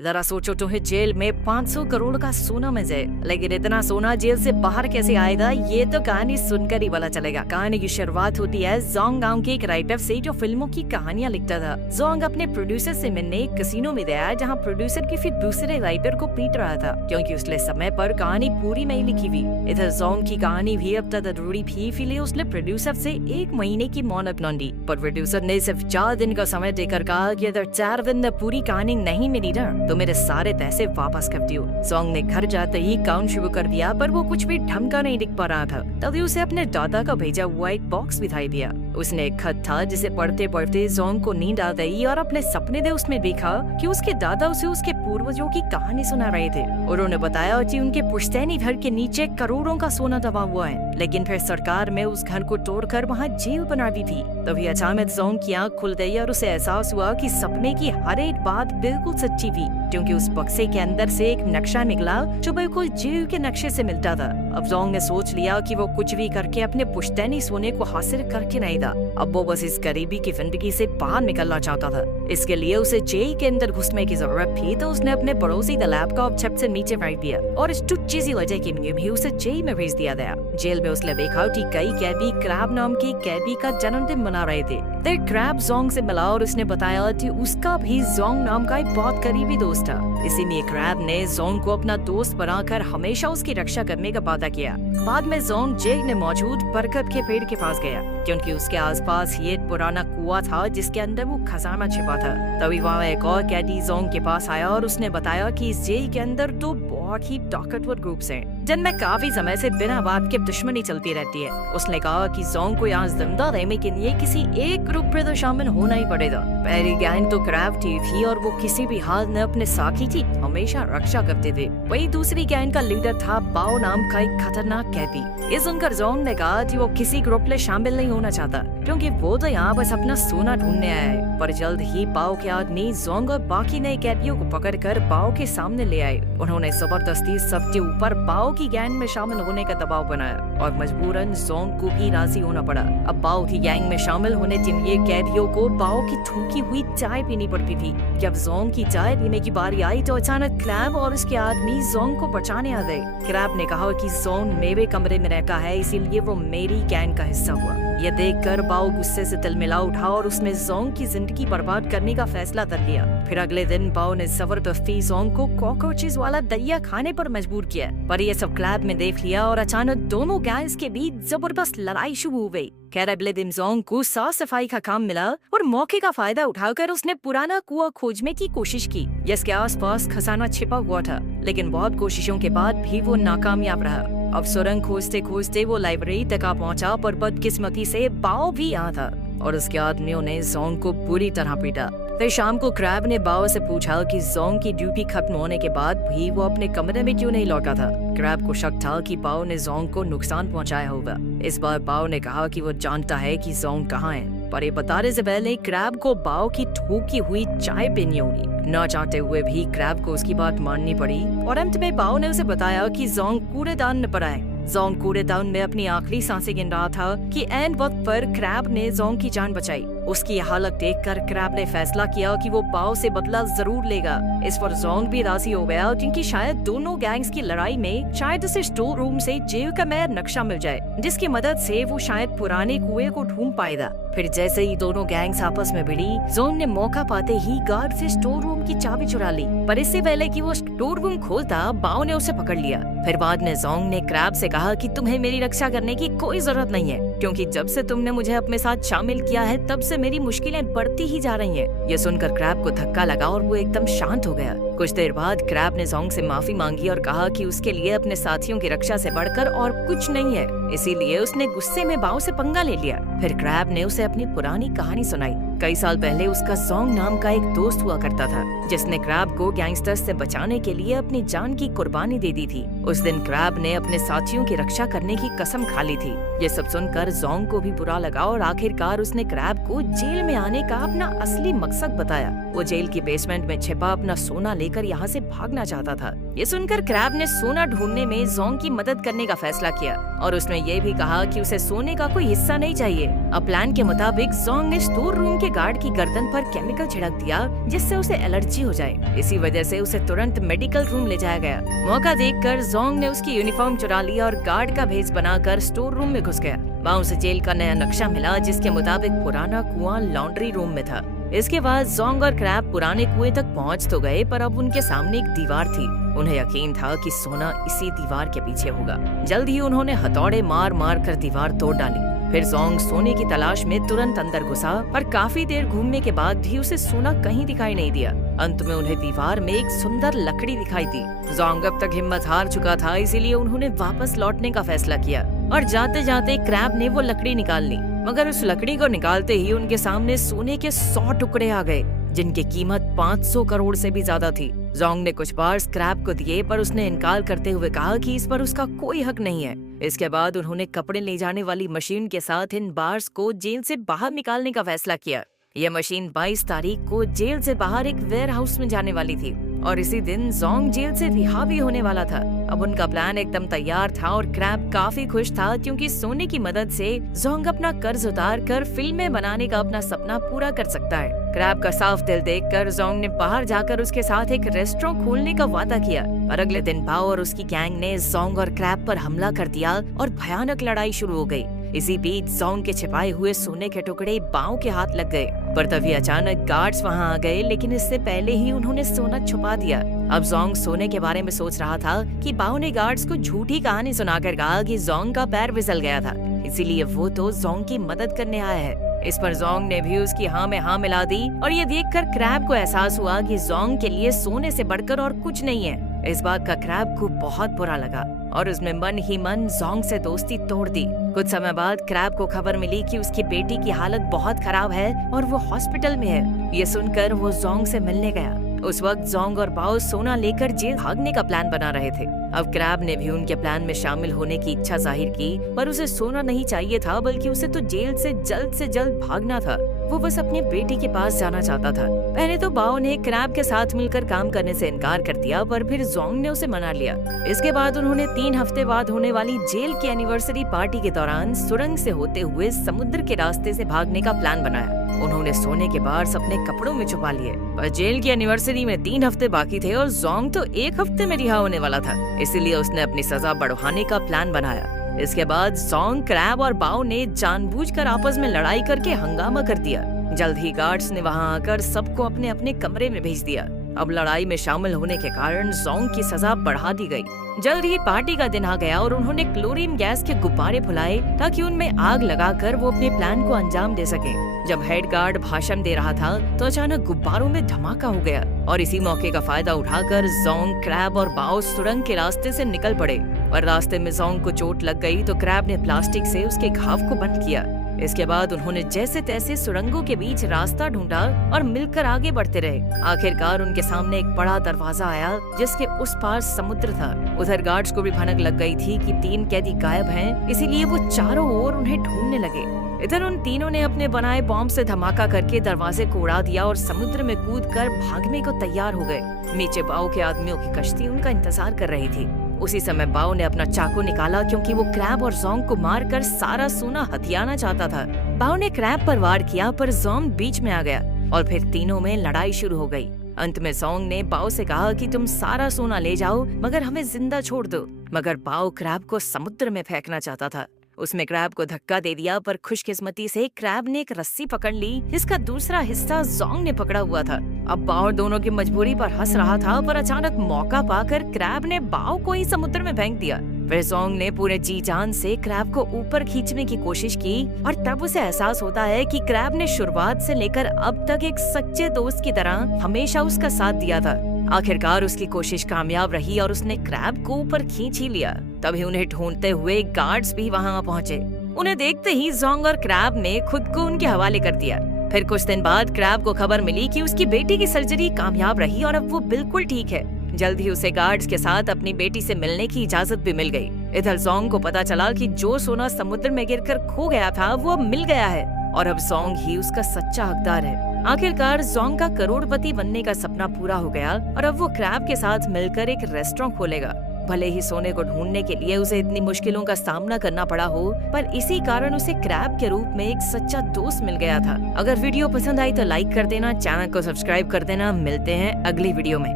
जरा सोचो तुम्हें जेल में 500 करोड़ का सोना मिल जाए, लेकिन इतना सोना जेल से बाहर कैसे आएगा ये तो कहानी सुनकर ही पता चलेगा। कहानी की शुरुआत होती है जोंग गांव के एक राइटर से जो फिल्मों की कहानियां लिखता था। जोंग अपने प्रोड्यूसर से मिलने एक कैसीनो में गया जहाँ प्रोड्यूसर की फिर दूसरे राइटर को पीट रहा था क्योंकि उसने समय पर कहानी पूरी नहीं लिखी हुई। इधर जोंग की कहानी भी अब तक अधूरी थी, इसलिए उसने प्रोड्यूसर से 1 महीने की मोहलत मांगी, पर प्रोड्यूसर ने सिर्फ 4 दिन का समय देकर कहा कि अगर 4 दिन में पूरी कहानी नहीं मिली ना तो मेरे सारे पैसे वापस कर दियो। जोंग ने घर जाते ही काम शुरू कर दिया, पर वो कुछ भी ढंग का नहीं दिख पा रहा था। तभी उसे अपने दादा का भेजा हुआ एक बॉक्स दिखाई दिया। उसने एक खत था जिसे पढ़ते पढ़ते जोंग को नींद आ गई और अपने सपने में उसमें देखा कि उसके दादा उसे उसके पूर्वजों की कहानी सुना रहे थे। उन्होंने बताया कि उनके पुश्तैनी घर के नीचे करोड़ों का सोना दबा हुआ है, लेकिन फिर सरकार में उस घर को तोड़कर वहाँ जेल बना दी थी। तभी अचानक जोंग की आँख खुल गई और उसे एहसास हुआ कि सपने की हर एक बात बिल्कुल सच्ची थी, क्योंकि उस बक्से के अंदर से एक नक्शा निकला जो बिल्कुल जेल के नक्शे से मिलता था। अब जोंग ने सोच लिया कि वो कुछ भी करके अपने पुश्तैनी सोने को हासिल करके नहीं था। अब वो बस इस गरीबी की जिंदगी से बाहर निकलना चाहता था। इसके लिए उसे जेल के अंदर घुसने की जरूरत थी, तो उसने अपने पड़ोसी का लैपटॉप छत से नीचे फेंक दिया और इस टुच्ची सी वजह के लिए भी उसे जेल में भेज दिया गया। जेल में उसने देखा कि कई कैदी क्रैब नाम के कैदी का जन्मदिन मना रहे थे। फिर क्रैब जोंग से मिला और उसने बताया कि उसका भी जोंग नाम का एक बहुत करीबी दोस्त था। इसीलिए क्रैब ने जोंग को अपना दोस्त बनाकर हमेशा उसकी रक्षा करने का वादा किया। बाद में जोंग जेल में मौजूद बरगद के पेड़ के पास गया, क्योंकि उसके आसपास ये एक पुराना कुआं था जिसके अंदर वो खजाना छिपा था। तभी वहाँ एक और कैदी जोंग के पास आया और उसने बताया कि इस जेल के अंदर 2 बहुत ही ताकतवर ग्रुप्स हैं, जिनमें काफी समय से बिना बात के दुश्मनी चलती रहती है। उसने कहा कि जोंग को यहाँ जिंदा रहने के लिए किसी एक ग्रुप में तो शामिल होना ही पड़ेगा। पहली गैंग तो क्रैब थी और वो किसी भी हाल में अपने साथी की हमेशा रक्षा करते थे। वही दूसरी गैंग का लीडर था बाओ नाम का एक खतरनाक कैदी। ये सुनकर जोंग ने कहा कि वो किसी ग्रुप में शामिल नहीं होना चाहता, क्योंकि वो तो यहाँ बस अपना सोना ढूंढने आया है। पर जल्द ही बाओ के आदमी जोंग और बाकी नए कैदियों को पकड़कर बाओ के सामने ले आए। उन्होंने जबरदस्ती सबके ऊपर बाओ की गैंग में शामिल होने का दबाव बनाया और मजबूरन जोंग को भी राजी होना पड़ा। अब बाओ की गैंग में शामिल होने के लिए कैदियों को बाओ की थूकी हुई चाय पीनी पड़ती थी। जब जोंग की चाय पीने की बारी आई तो अचानक क्रैब और उसके आदमी जोंग को बचाने आ गए। क्रैब ने कहा कि जोंग मेरे कमरे में रहता है, इसीलिए वो मेरी गैंग का हिस्सा हुआ। यह देखकर बाओ गुस्से से तिलमिला उठा और उसने जोंग की जिंदगी बर्बाद करने का फैसला कर लिया। फिर अगले दिन बाओ ने जबरदस्ती जोंग को कॉकरोचेस वाला दलिया खाने पर मजबूर किया, पर ये सब क्लैब में देख लिया और अचानक दोनों गैंग्स के बीच जबरदस्त लड़ाई शुरू हो गई। खैर अगले दिन जोंग को साफ सफाई का काम मिला और मौके का फायदा उठाकर उसने पुराना कुआं खोजने की कोशिश की, जिसके आसपास खजाना छिपा हुआ था, लेकिन बहुत कोशिशों के बाद भी वो नाकामयाब रहा। अब सुरंग खोजते खोजते वो लाइब्रेरी तक आ पहुंचा, पर बदकिस्मती से बाओ भी यहाँ था और उसके आदमियों ने जोंग को बुरी तरह पीटा। फिर शाम को क्रैब ने बाओ से पूछा कि जोंग की ड्यूटी खत्म होने के बाद भी वो अपने कमरे में क्यों नहीं लौटा था। क्रैब को शक था कि बाओ ने जोंग को नुकसान पहुंचाया होगा। इस बार बाओ ने कहा कि वो जानता है कि जोंग कहाँ है, पर ये बताने से पहले क्रैब को बाओ की ठोकी हुई चाय पीनी होगी। न चाहते हुए भी क्रैब को उसकी बात माननी पड़ी और अंत में बाओ ने उसे बताया कि जोंग कूड़ेदान में पड़ा है। जोंग कूड़ेदान में अपनी आखिरी सांसें गिन रहा था कि ऐन वक्त पर क्रैब ने जोंग की जान बचाई। उसकी हालत देखकर क्रैब ने फैसला किया कि वो बाओ से बदला जरूर लेगा। इस पर जोंग भी राजी हो गया, क्योंकि शायद दोनों गैंग्स की लड़ाई में शायद उसे स्टोर रूम से जेल का नया नक्शा मिल जाए, जिसकी मदद से वो शायद पुराने कुएं को ढूंढ पाएगा। फिर जैसे ही दोनों गैंग्स आपस में भिड़ी, जोंग ने मौका पाते ही गार्ड से स्टोर रूम की चाबी चुरा ली, पर इससे पहले कि वो स्टोर रूम खोलता बाओ ने उसे पकड़ लिया। फिर बाद में जोंग ने क्रैब से कहा कि तुम्हें मेरी रक्षा करने की कोई जरूरत नहीं है, क्योंकि जब से तुमने मुझे अपने साथ शामिल किया है तब से मेरी मुश्किलें बढ़ती ही जा रही हैं। ये सुनकर क्रैब को धक्का लगा और वो एकदम शांत हो गया। कुछ देर बाद क्रैब ने जोंग से माफी मांगी और कहा कि उसके लिए अपने साथियों की रक्षा से बढ़कर और कुछ नहीं है, इसीलिए उसने गुस्से में बाओ से पंगा ले लिया। फिर क्रैब ने उसे अपनी पुरानी कहानी सुनाई। कई साल पहले उसका जोंग नाम का एक दोस्त हुआ करता था, जिसने क्रैब को गैंगस्टर्स से बचाने के लिए अपनी जान की कुर्बानी दे दी थी। उस दिन क्रैब ने अपने साथियों की रक्षा करने की कसम खा ली थी। ये सब सुनकर जोंग को भी बुरा लगा और आखिरकार उसने क्रैब को जेल में आने का अपना असली मकसद बताया। वो जेल की बेसमेंट में छिपा अपना सोना लेकर यहाँ से भागना चाहता था। ये सुनकर क्रैब ने सोना ढूंढने में जोंग की मदद करने का फैसला किया और उसने उसने ये भी कहा कि उसे सोने का कोई हिस्सा नहीं चाहिए। अब प्लान के मुताबिक जोंग ने स्टोर रूम के गार्ड की गर्दन पर केमिकल छिड़क दिया जिससे उसे एलर्जी हो जाए। इसी वजह से उसे तुरंत मेडिकल रूम ले जाया गया। मौका देखकर जोंग ने उसकी यूनिफॉर्म चुरा लिया और गार्ड का भेष बनाकर स्टोर रूम में घुस गया। वहाँ उसे जेल का नया नक्शा मिला जिसके मुताबिक पुराना कुआं लॉन्ड्री रूम में था। इसके बाद जोंग और क्रैब पुराने कुएं तक पहुंच तो गए, पर अब उनके सामने एक दीवार थी। उन्हें यकीन था कि सोना इसी दीवार के पीछे होगा। जल्द ही उन्होंने हथौड़े मार मार कर दीवार तोड़ डाली। फिर जोंग सोने की तलाश में तुरंत अंदर घुसा, पर काफी देर घूमने के बाद भी उसे सोना कहीं दिखाई नहीं दिया। अंत में उन्हें दीवार में एक सुंदर लकड़ी दिखाई दी। जोंग अब तक हिम्मत हार चुका था, इसीलिए उन्होंने वापस लौटने का फैसला किया और जाते जाते क्रैब ने वो लकड़ी निकाल ली। मगर उस लकड़ी को निकालते ही उनके सामने सोने के 100 टुकड़े आ गए, जिनकी कीमत 500 करोड़ से भी ज्यादा थी। जोंग ने कुछ बार्स क्रैब को दिए, पर उसने इनकार करते हुए कहा कि इस पर उसका कोई हक नहीं है। इसके बाद उन्होंने कपड़े ले जाने वाली मशीन के साथ इन बार्स को जेल से बाहर निकालने का फैसला किया। यह मशीन 22 तारीख को जेल से बाहर एक वेयर हाउस में जाने वाली थी और इसी दिन जोंग जेल से रिहा भी होने वाला था। अब उनका प्लान एकदम तैयार था और क्रैब काफी खुश था, क्योंकि सोने की मदद से जोंग अपना कर्ज उतार कर फिल्में बनाने का अपना सपना पूरा कर सकता है। क्रैब का साफ दिल देखकर जोंग ने बाहर जाकर उसके साथ एक रेस्टोरेंट खोलने का वादा किया। और अगले दिन बाओ और उसकी गैंग ने जोंग और क्रैब पर हमला कर दिया और भयानक लड़ाई शुरू हो गई। इसी बीच जोंग के छिपाए हुए सोने के टुकड़े बाओ के हाथ लग गए, पर तभी अचानक गार्ड्स वहां आ गए, लेकिन इससे पहले ही उन्होंने सोना छुपा दिया। अब जोंग सोने के बारे में सोच रहा था कि बाओ ने गार्ड्स को झूठी कहानी सुनाकर कहा कि जोंग का पैर फिसल गया था, इसीलिए वो तो जोंग की मदद करने आया है। इस पर जोंग ने भी उसकी हाँ में हाँ मिला दी और ये देखकर क्रैब को एहसास हुआ कि जोंग के लिए सोने से बढ़कर और कुछ नहीं है। इस बात का क्रैब को बहुत बुरा लगा और उसने मन ही मन जोंग से दोस्ती तोड़ दी। कुछ समय बाद क्रैब को खबर मिली कि उसकी बेटी की हालत बहुत खराब है और वो हॉस्पिटल में है। ये सुनकर वो जोंग से मिलने गया। उस वक्त जोंग और बाओ सोना लेकर जेल भागने का प्लान बना रहे थे। अब क्रैब ने भी उनके प्लान में शामिल होने की इच्छा जाहिर की, पर उसे सोना नहीं चाहिए था, बल्कि उसे तो जेल से जल्द भागना था। वो बस अपनी बेटी के पास जाना चाहता था। पहले तो बाओ ने क्रैब के साथ मिलकर काम करने से इनकार कर दिया, पर फिर जोंग ने उसे मना लिया। इसके बाद उन्होंने 3 हफ्ते बाद होने वाली जेल की एनिवर्सरी पार्टी के दौरान सुरंग से होते हुए समुद्र के रास्ते से भागने का प्लान बनाया। उन्होंने सोने के बार्स अपने कपड़ों में छुपा लिए, पर जेल की एनिवर्सरी में 3 हफ्ते बाकी थे और जोंग तो 1 हफ्ते में रिहा होने वाला था, इसीलिए उसने अपनी सजा बढ़वाने का प्लान बनाया। इसके बाद जोंग, क्रैब और बाओ ने जानबूझकर आपस में लड़ाई करके हंगामा कर दिया। जल्द ही गार्ड्स ने वहां आकर सबको अपने अपने कमरे में भेज दिया। अब लड़ाई में शामिल होने के कारण जोंग की सजा बढ़ा दी गई। जल्द ही पार्टी का दिन आ गया और उन्होंने क्लोरीन गैस के गुब्बारे फुलाए ताकि उनमें आग लगाकर वो अपने प्लान को अंजाम दे सके। जब हेड गार्ड भाषण दे रहा था तो अचानक गुब्बारों में धमाका हो गया और इसी मौके का फायदा उठाकर जोंग, क्रैब और बाओ सुरंग के रास्ते से निकल पड़े। और रास्ते में जोंग को चोट लग गई तो क्रैब ने प्लास्टिक से उसके घाव को बंद किया। इसके बाद उन्होंने जैसे तैसे सुरंगों के बीच रास्ता ढूंढा और मिलकर आगे बढ़ते रहे। आखिरकार उनके सामने एक बड़ा दरवाजा आया जिसके उस पार समुद्र था। उधर गार्ड्स को भी भनक लग गई थी कि 3 कैदी गायब हैं, इसीलिए वो चारों ओर उन्हें ढूंढने लगे। इधर उन तीनों ने अपने बनाए बॉम्ब से धमाका करके दरवाजे को उड़ा दिया और समुद्र में कूदकर भागने को तैयार हो गए। नीचे बाओ के आदमियों की कश्ती उनका इंतजार कर रही थी। उसी समय बाओ ने अपना चाकू निकाला, क्योंकि वो क्रैब और जोंग को मारकर सारा सोना हथियाना चाहता था। बाओ ने क्रैब पर वार किया, पर जोंग बीच में आ गया और फिर तीनों में लड़ाई शुरू हो गई। अंत में जोंग ने बाओ से कहा कि तुम सारा सोना ले जाओ, मगर हमें जिंदा छोड़ दो। मगर बाओ क्रैब को समुद्र में फेंकना चाहता था। उसमें क्रैब को धक्का दे दिया, पर खुशकिस्मती से क्रैब ने एक रस्सी पकड़ ली जिसका दूसरा हिस्सा जोंग ने पकड़ा हुआ था। अब बाओ दोनों की मजबूरी पर हंस रहा था, पर अचानक मौका पाकर क्रैब ने बाओ को ही समुद्र में फेंक दिया। फिर जोंग ने पूरे जी जान से क्रैब को ऊपर खींचने की कोशिश की और तब उसे एहसास होता है कि क्रैब ने शुरुआत से लेकर अब तक एक सच्चे दोस्त की तरह हमेशा उसका साथ दिया था। आखिरकार उसकी कोशिश कामयाब रही और उसने क्रैब को ऊपर खींच ही लिया। तभी उन्हें ढूंढते हुए गार्ड्स भी वहां पहुंचे। उन्हें देखते ही जोंग और क्रैब ने खुद को उनके हवाले कर दिया। फिर कुछ दिन बाद क्रैब को खबर मिली कि उसकी बेटी की सर्जरी कामयाब रही और अब वो बिल्कुल ठीक है। जल्द ही उसे गार्ड्स के साथ अपनी बेटी से मिलने की इजाजत भी मिल गई। इधर जोंग को पता चला कि जो सोना समुद्र में गिरकर खो गया था वो अब मिल गया है और अब जोंग ही उसका सच्चा हकदार है। आखिरकार जोंग का करोड़पति बनने का सपना पूरा हो गया और अब वो क्रैब के साथ मिलकर एक रेस्टोरेंट खोलेगा। भले ही सोने को ढूंढने के लिए उसे इतनी मुश्किलों का सामना करना पड़ा हो, पर इसी कारण उसे क्रैब के रूप में एक सच्चा दोस्त मिल गया था। अगर वीडियो पसंद आई तो लाइक कर देना, चैनल को सब्सक्राइब कर देना। मिलते हैं अगली वीडियो में।